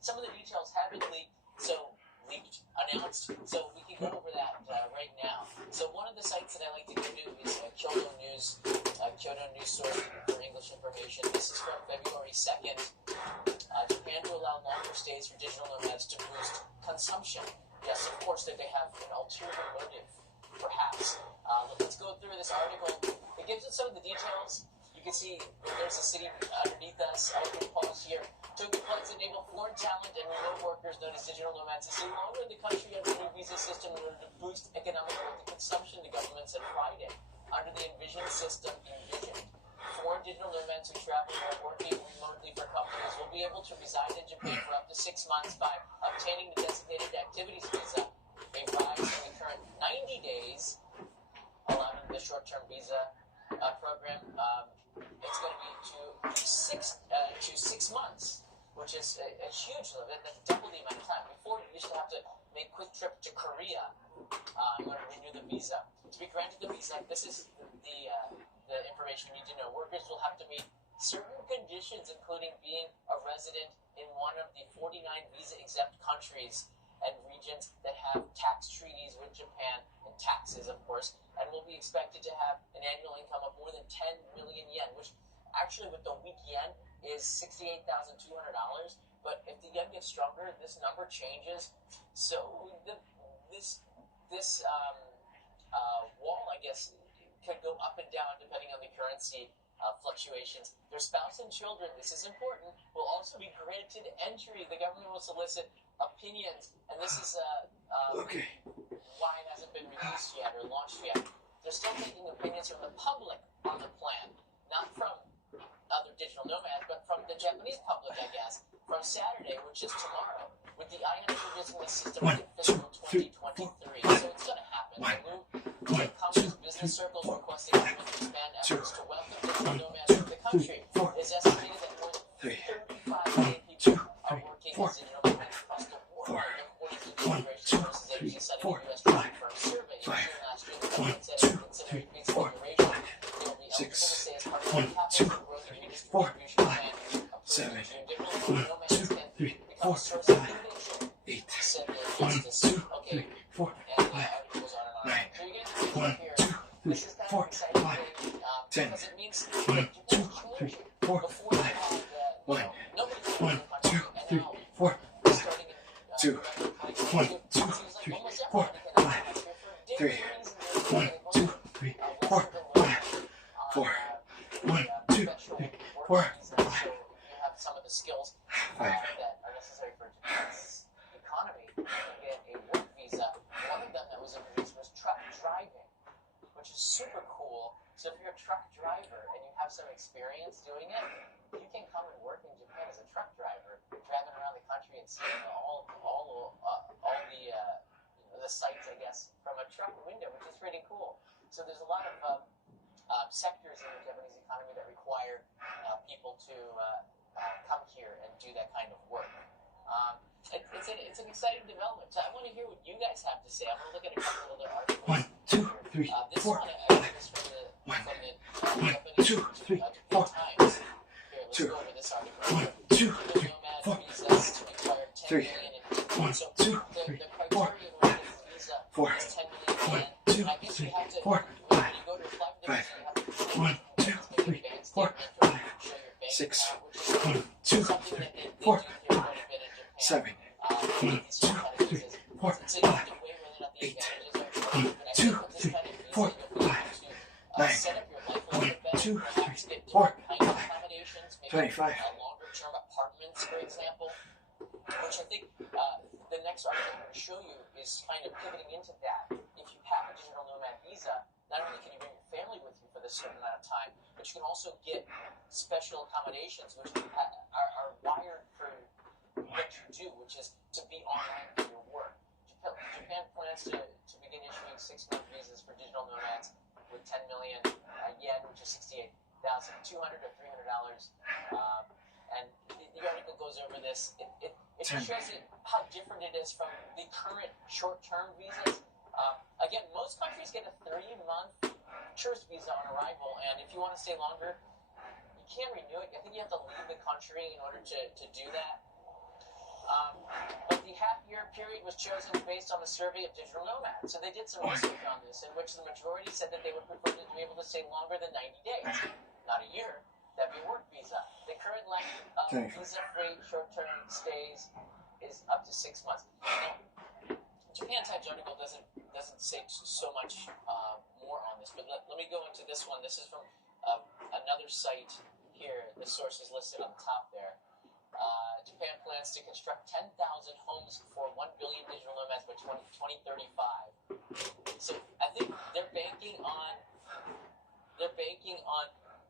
some of the details have been leaked, announced, so we can go over that right now. So one of the sites that I like to go to is Kyoto News Source for English information. This is from February 2nd. Japan to allow longer stays for digital nomads to boost consumption. Yes, of course, that they have an ulterior motive, perhaps. Let's go through this article. It gives us some of the details. You can see there's a city underneath us. I will pause here. Tokyo plans to enable foreign talent and remote workers known as digital nomads to stay longer in the country under the new visa system in order to boost economic growth and consumption, the government said Friday. Under the Envision system, foreign digital nomads who travel while working remotely for companies will be able to reside in Japan for up to 6 months by obtaining the designated activities visa, a rise from the current 90 days allowed in the short-term visa program. It's going to be to 6 months, which is a huge limit. That's double the amount of time. Before, you used to have to make a quick trip to Korea in order to renew the visa. To be granted the visa, this is the information you need to know. Workers will have to meet certain conditions, including being a resident in one of the 49 visa-exempt countries and regions that have tax treaties with Japan, and taxes, of course, and will be expected to have an annual income of more than 10 million yen, which actually with the weak yen is $68,200. But if the yen gets stronger, this number changes. So this wall, I guess, could go up and down depending on the currency fluctuations. Their spouse and children, this is important, will also be granted entry. The government will solicit opinions, and this is why it hasn't been released yet or launched yet. They're still taking opinions from the public on the plan, not from other digital nomads, but from the Japanese public, I guess, from Saturday, which is tomorrow, with the IN introducing the system in fiscal 2023. So it's going to happen. The new company's business circles requesting government to expand efforts to welcome digital nomads to the country. It's estimated that more than 35 million people are working as digital nomads across the world, according to the Immigration Services Agency, citing a U.S. traffic firm survey in June last year. The government said it would consider increasing immigration. They will be eligible to stay as part of the capital growth and redistribution plan. 7, Digital 1, nomads 2, can 3, become 4, a source of innovation. 8, Said the 1, justice. 2, Okay. 3, 4, And the 5, article goes on and on. 9, So you're getting to 1, here. 2, 3, This is kind 4, of exciting 5, thing, 10, because it means 1, 2, 3, 4, before you 5, had 1, nobody 1, 2, 3, 4, 5, starting in 2, 1, 2, 3, 4, 5, 3, 1, 2, 3, 4, 5, 4, 1, 2, 3, 4, 5, So you have some of the skills 5. that are necessary for Japan's economy to get a work visa. One of them that was introduced was truck driving, which is super cool. So if you're a truck driver and you have some experience doing it, you can come and work in Japan as a truck driver, driving around the country and seeing all the sights, I guess, from a truck window, which is pretty cool. So there's a lot of sectors in the Japanese economy that require people to come here and do that kind of work. It's an exciting development. So I want to hear what you guys have to say. I'm going to look at a couple of other articles. 1, 2, 3, This 4, one, I 5, think is from the 1, Japanese 2, 3, 4, Times. Here, let's 2, go over this article. 1, 2, 3, Nomad 4, visas to require 10 3, million in 1, so 2, the 3, criteria 4, in order to get this visa 4, is 10 million 1, yen. 2, And I guess 3, you have to, 4, when 5, you go to apply for the 5, visa, you have to 1, 2, 3, 4, 5, 6, 1, 2, 3, 4, 5, 7, 1, 2, 3, 4, 5, 8, 1, 2, 3, 4, 5, 9, 1, 2, 3, 4, 5, 25. Longer-term apartments, for example, which I think the next article I'm going to show you is kind of pivoting into that. If you have a digital nomad visa, not only can you bring your family with you for this certain amount of time, but you can also get special accommodations which are wired for what you do, which is to be online for your work. Japan plans to begin issuing 6-month visas for digital nomads with 10 million yen, which is $68,200 to $300. And the article goes over this. It shows you how different it is from the current short-term visas. Again, most countries get a 3-month tourist visa on arrival, and if you want to stay longer, you can't renew it. I think you have to leave the country in order to do that. chosen based on the survey of digital nomads. So they did some research on this, in which the majority said that they would prefer to be able to stay longer than 90 days. Not a year. That'd be a work visa. The current length of visa-free short-term stays is up to 6 months. Now, Japan Times article doesn't say so much more on this, but let me go into this one. This is from another site here. The source is listed on the top there. Japan plans to construct 10,000 homes for 1 billion digital nomads by 2035. So I think they're banking on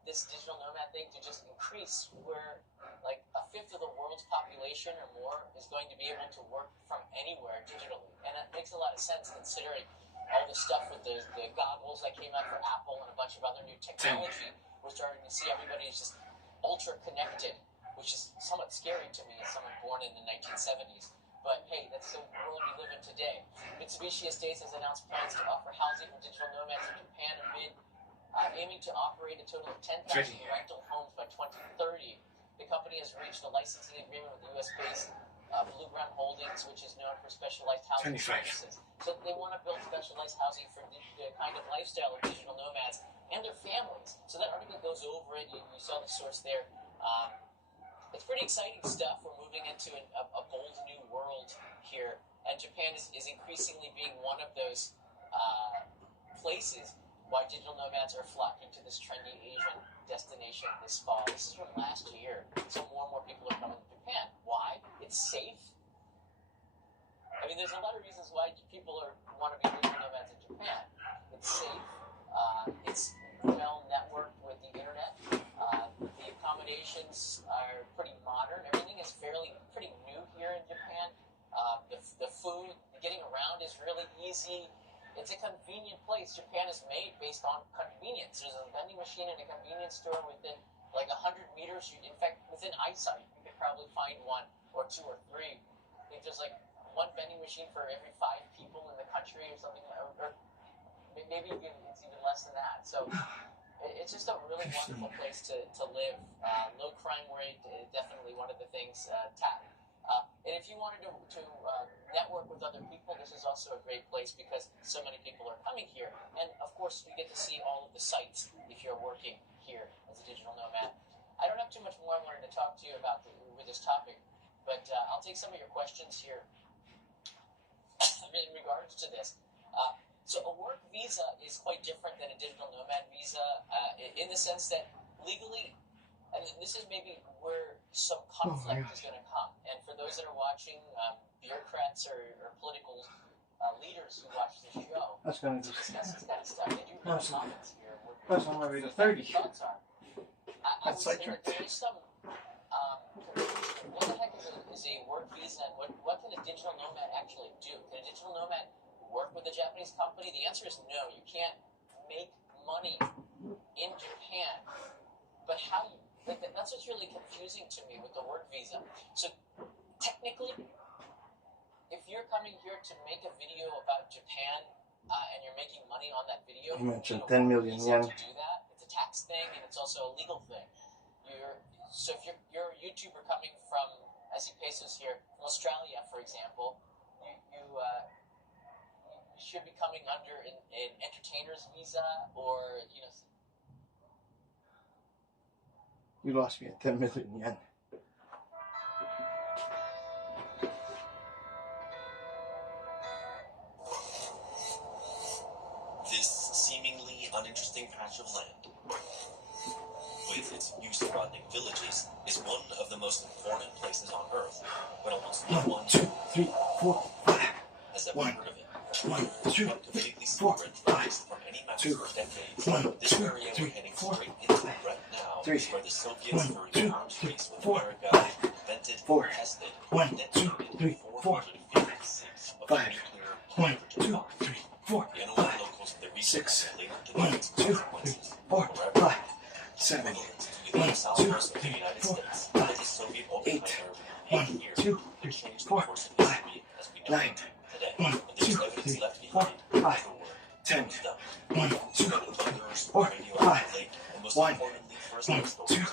this digital nomad thing to just increase, where like a fifth of the world's population or more is going to be able to work from anywhere digitally. And that makes a lot of sense considering all the stuff with the goggles that came out for Apple and a bunch of other new technology. We're starting to see everybody is just ultra connected, which is somewhat scary to me as someone born in the 1970s. But hey, that's the world we live in today. Mitsubishi Estates has announced plans to offer housing for digital nomads in Japan amid aiming to operate a total of 10,000 rental homes by 2030. The company has reached a licensing agreement with US-based Blue Ground Holdings, which is known for specialized housing services. So they want to build specialized housing for the kind of lifestyle of digital nomads and their families. So that article goes over it. You saw the source there. It's pretty exciting stuff. We're moving into a bold new world here, and Japan is increasingly being one of those places why digital nomads are flocking to this trendy Asian destination this fall. This is from last year, so more and more people are coming to Japan. Why? It's safe. I mean, there's a lot of reasons why people want to be digital nomads in Japan. It's safe. It's well networked with the internet. The accommodations are pretty modern. Everything is pretty new here in Japan. The food, getting around is really easy. It's a convenient place. Japan is made based on convenience. There's a vending machine in a convenience store within like 100 meters. In fact, within eyesight, you could probably find one or two or three. I think there's like one vending machine for every 5 people in the country or something, or maybe it's even less than that. So it's just a really wonderful place to live. Low crime rate, definitely one of the things. And if you wanted to network with other people, this is also a great place because so many people are coming here. And of course, you get to see all of the sites if you're working here as a digital nomad. I don't have too much more I wanted to talk to you about with this topic, but I'll take some of your questions here in regards to this. So a work visa is quite different than a digital nomad visa in the sense that legally, and this is maybe where some conflict is going to come. And for those that are watching, bureaucrats or political leaders who watch the show, that's going to discuss this kind of stuff. They do read comments here. That's on my way to 30. Thoughts are. I would say that there is some. What the heck is a work visa, and what can a digital nomad actually do? Can a digital nomad work with a Japanese company? The answer is no. You can't make money in Japan. But how you... that's what's really confusing to me with the work visa. So technically, if you're coming here to make a video about Japan and you're making money on that video, you mentioned 10 million yen. To do that, it's a tax thing and it's also a legal thing. So if you're a YouTuber coming from, I see pesos here, from Australia, for example, you should be coming under an entertainer's visa or You lost me at 10 million yen. This seemingly uninteresting patch of land, with its few surrounding villages, is one of the most important places on Earth, but almost no one, 2, 3, 4, 5. has ever heard of it. 1, 2, Completely 4, separate 5. from any maps 2, for decades. 1, This 2, area 3, we're heading 4, straight into 5. right now 3, is where the Soviets 1, threw 2, the arms 3, race with 4, America, invented, 4, tested, 1, and 2, 3, 4, 5, 1, 2, 3, 4, 5, 6, 1, 2, 3, 4, 5, 7, 1, 2, 3, 4, 5, 8, 1, 2, 3, 4, 5, 9, 1, 2, 3, 4, 5, 10, 1, 2, 3, 4, 5, 1, 2,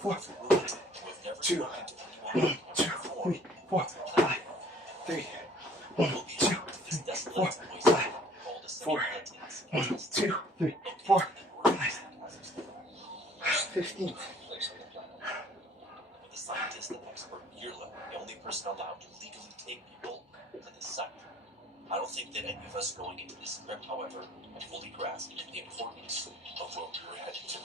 4, 2, 1, 2, 3, 4, 5, 3, 1, person allowed to legally take people to this site. I don't think that any of us going into this script, however, had fully grasped the importance of where we were headed to.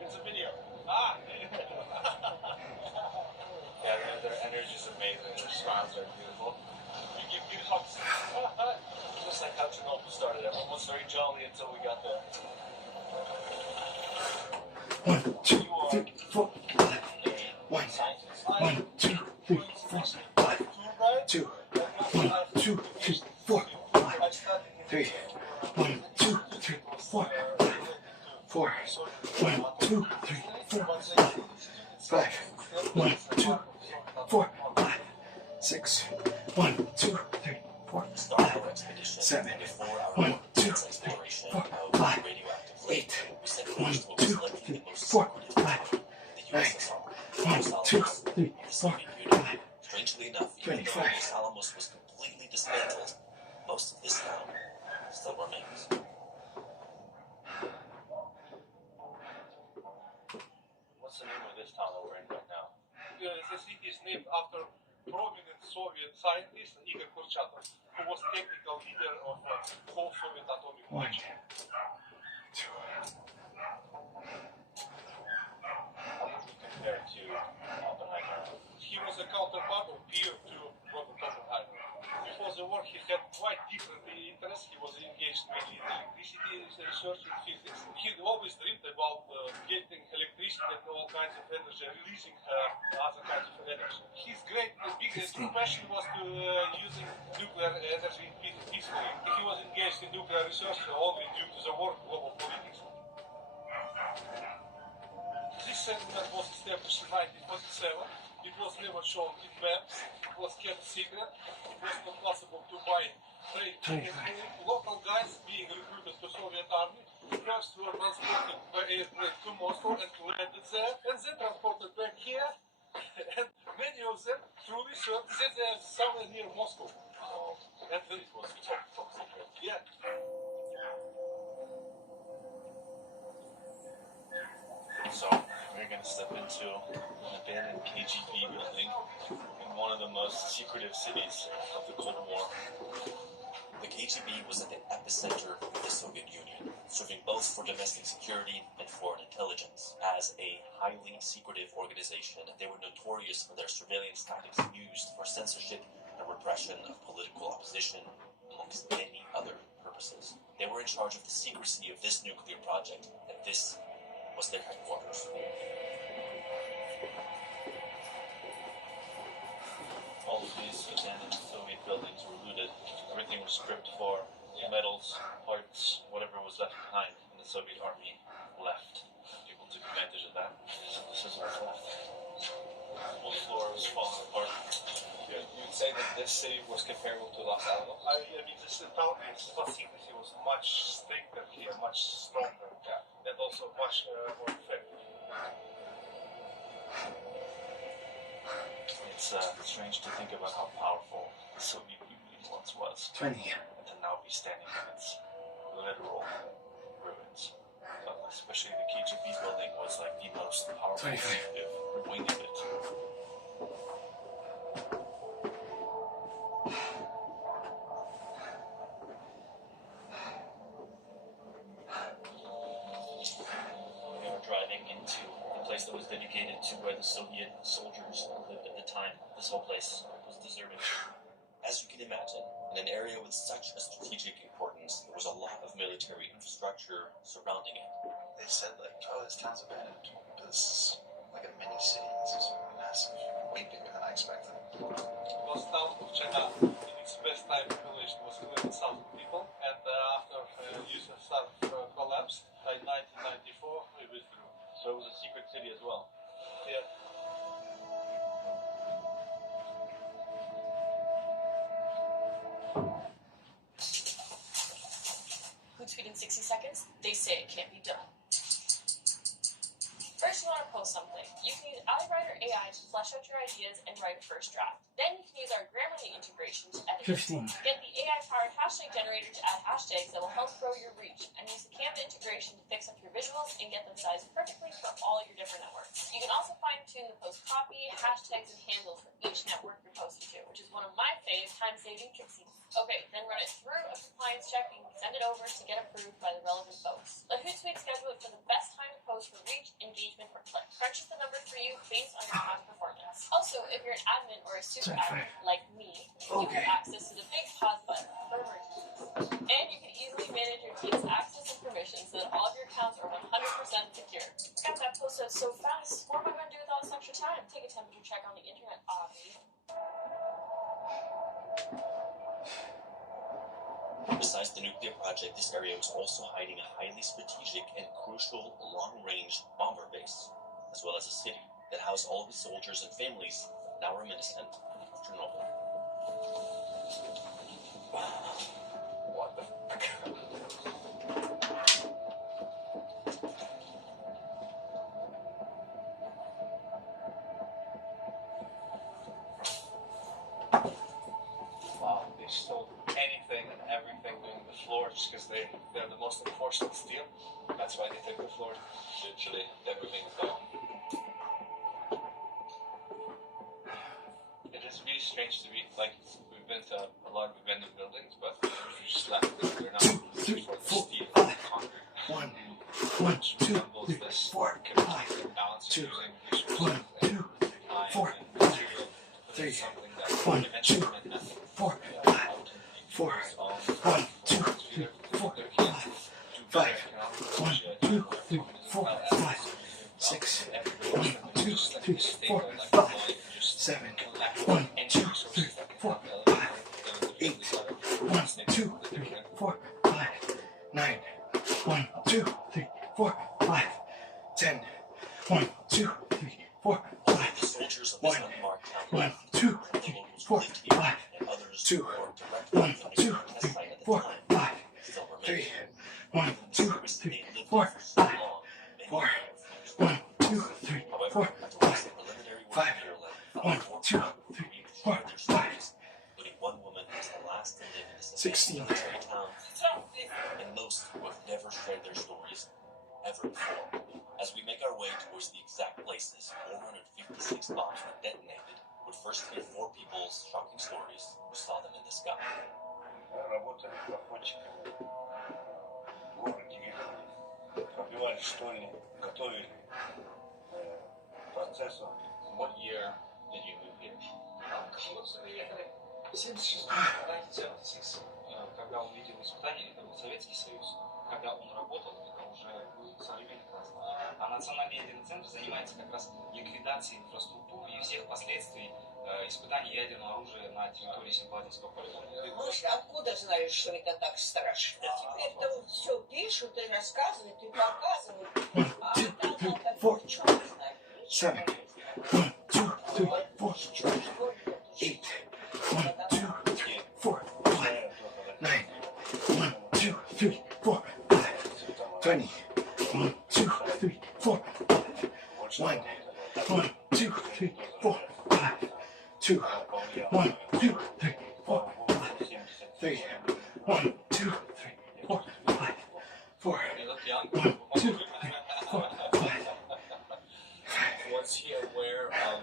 It's a video. Yeah, their energy is amazing. Their smiles are beautiful. You give me hugs. Just like how Chernobyl started. Everyone was very jolly until we got there. 1, 2, 3, 4, 5. 1, 2, 3, 4, 5. 2, 1, 2, 3, 4, 5. 3, 1, 2, 3, 4, 5. 4, 1, 2, 3, 4, 5. 1, 2, 4, 5. 6, 1, 2, 3, 4, 5. 7, 1, 2, 3, 4, 5. 8, 1, 2, 3, 4, 5. 9, 1, 2, 3, 4, 5. Strangely enough, even though 25. Los Alamos was completely dismantled, most of this town still remains. What's the name of this town that we're in right now? The city is named after prominent Soviet scientist Igor Kurchatov, who was technical leader of the whole Soviet atomic 1, age. 2. How would you compare it to Oppenheimer? He was a counterpart or peer to Robert Oppenheimer. Before the war, he had quite different interests. He was engaged mainly in electricity research and physics. He always dreamed about getting electricity and all kinds of energy, releasing other kinds of energy. His biggest passion was to using nuclear energy peacefully. He was engaged in nuclear research only due to the war, global politics. This settlement was established in 1947. It was never shown in maps. It was kept secret. It was not possible to buy trade. Local guys being recruited to Soviet army first were transported by airplane to Moscow and landed there, and then transported back here. And many of them through research said they are somewhere near Moscow. And it was top secret. Yeah. So we're going to step into an abandoned KGB building in one of the most secretive cities of the Cold War. The KGB was at the epicenter of the Soviet Union, serving both for domestic security and foreign intelligence. As a highly secretive organization, they were notorious for their surveillance tactics used for censorship and repression of political opposition, amongst many other purposes. They were in charge of the secrecy of this nuclear project, and this was their headquarters. All of these abandoned Soviet buildings were looted. Everything was stripped for metals, parts, whatever was left behind, and the Soviet army left. People took advantage of that. So this is what's left. The whole floor was falling apart. You'd say that this city was comparable to Los Alamos? I mean, this town, its secrecy was much stricter here, much stronger, and also much more effective. It's strange to think about how powerful the Soviet Union once was, 20. and to now be standing in its literal ruins. But especially the KGB building was like the most powerful 25. wing of it. We are driving into the place that was dedicated to where the Soviet soldiers lived at the time. This whole place was deserted. As you can imagine, in an area with such a strategic importance, there was a lot of military infrastructure surrounding it. They said, like, oh, this town's abandoned. But this is like a mini city. This is massive. Way bigger than I expected. It was town of China. In its best time, population was 11,000 people. And after USSR collapsed, by 1994, we withdrew. So it was a secret city as well. Yeah. Hootsuite in 60 seconds? They say it can't be done. First First, you want to post something. You can use Outright or AI to flesh out your ideas and write a first draft. Then you can use our Grammarly integration to edit 15. it. Get the AI-powered hashtag generator to add hashtags that will help grow your reach, and use the Canva integration to fix up your visuals and get them sized perfectly for all your different networks. You can also fine-tune the post copy, hashtags, and handles for each network you're posting to, which is one of my fave time-saving tricksies. Okay, then run it through a compliance check and send it over to get approved by the relevant folks. Let Hootsuite schedule it for the best time to post for reach, engagement, or click. Crunches the number for you based on your past performance. Also, if you're an admin or a super admin like me, you have access to the big pause button for emergencies. And you can easily manage your team's access and permissions so that all of your accounts are 100% secure. Got that post out so fast. What am I going to do with all this extra time? Take a temperature check on the internet, Avi. Besides the nuclear project, this area was also hiding a highly strategic and crucial long-range bomber base, as well as a city that housed all of the soldiers and families now reminiscent of Chernobyl. What the fuck? Wow, they stole anything and everything doing the floor just because they're the most enforceable steel. That's why they took the floor. Literally, everything is gone. It is really strange to be like, we've been to a lot of abandoned buildings, but we just left it. They're not used for the steel and concrete. 1, Which 2, resembles 3, this 4, chemical 5, balance 2, using resources 1, 2, and 4, time and material to put 3, in something that 1, eventually 2, meant nothing. 4, 5, 4, 1, 2, 3, 4, 5, 5, 1, 2, 3, 4, 5, 6, 1, 2, 3, 4, 5, 7, 1, 2, 3, 4, 5, 8, 1, 2, 3, 4, 5, 9, 1, 2, 3, 4, 5, 10, 1, 2, 3, 4, 5, The soldiers of 1, this unmarked town 1, 2, 3, 4, 5, and others 2, who worked directly 1, with the 2, nuclear test 3, site at the 4, time 5, still 3, remain. 1, 2, 3, 4, 5, 4, 1, 2, 3, 4, 5, 5, 1, 2, 3, 4, 5, Including one woman who was the last to live in this 16. military town, and most who have never shared their stories ever before. As we make our way towards the exact places 456 bombs were detonated, we'd first hear 4 people's shocking stories who saw them in the sky. Работали проходчиками в городе Ивлеве, пробивали штольни, готовили к процессу. What year did you move here? В 76 когда он видел испытания, это был Советский Союз. Когда он работал, это уже был современный класс. А Национальный ядерный центр занимается как раз ликвидацией инфраструктуры и всех последствий испытаний ядерного оружия на территории Симпатийского полигона. Ну, откуда знаешь, что это так страшно? Теперь-то вот все пишут и рассказывают, и показывают. А тогда-то four, что знать? 7, 1, 2, 3, 4, 8, 1, 2, 3, 4, 5, 9, 1, 2, 3, 4, 5, 20, 1, 2, 3, 4, 5, 1, 1, 2, 3, 4, 5, 2, 1, 2, 3, 4, 5, 3, 1, 2, 3, 4, 5, 4, You look young. 1, 2, 3, 4, 5. Was he aware of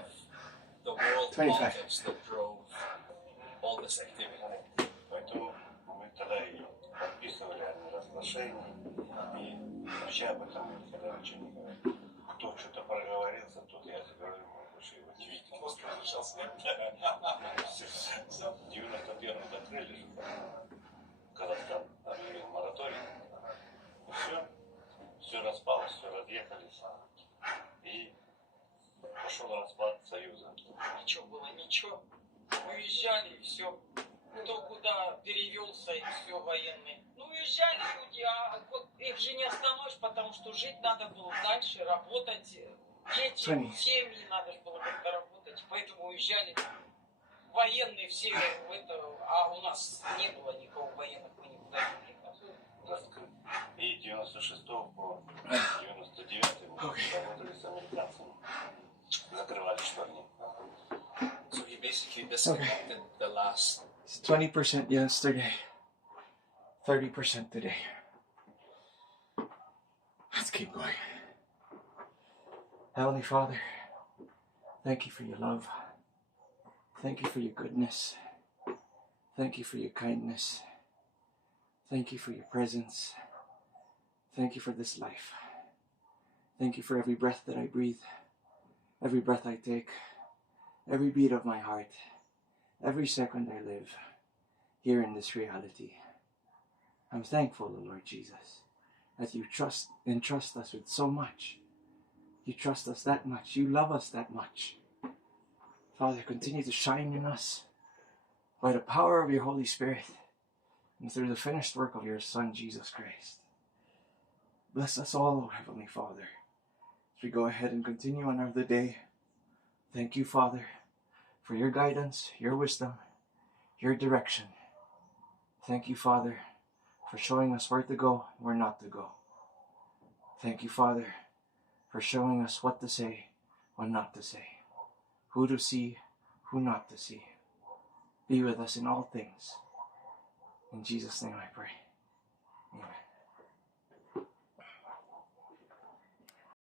the world 25. politics that drove all this activity? Поэтому мы тогда и подписывали разглашение, и вообще об этом никогда ничего не говорили. Кто что-то проговорился, тут я говорю, больше его не видел. Мозг разрешался. В 91-м закрыли же, Казахстан объявил мораторий. И все распалось, все разъехались. И пошел распад Союза. Ничего было, ничего. Уезжали и все. Кто куда перевелся и все военные. Ну уезжали люди, а вот их же не остановишь, потому что жить надо было дальше, работать. Дети, семьи надо же было как-то работать. Поэтому уезжали военные все в это, а у нас не было никого военных, мы никуда не ехали. раскрыт. И 96 по 99 мы работали с американцами. Закрывали шторни. So he basically disconnected the last. It's 20% yesterday, 30% today. Let's keep going. Heavenly Father, thank you for your love. Thank you for your goodness. Thank you for your kindness. Thank you for your presence. Thank you for this life. Thank you for every breath that I breathe, every breath I take, every beat of my heart, every second I live here in this reality. I'm thankful, Lord Jesus, that you entrust us with so much. You trust us that much. You love us that much. Father, continue to shine in us by the power of your Holy Spirit and through the finished work of your Son, Jesus Christ. Bless us all, O Heavenly Father, as we go ahead and continue another day. Thank you, Father, for your guidance, your wisdom, your direction. Thank you, Father, for showing us where to go and where not to go. Thank you, Father, for showing us what to say, what not to say, who to see, who not to see. Be with us in all things. In Jesus' name I pray. Amen.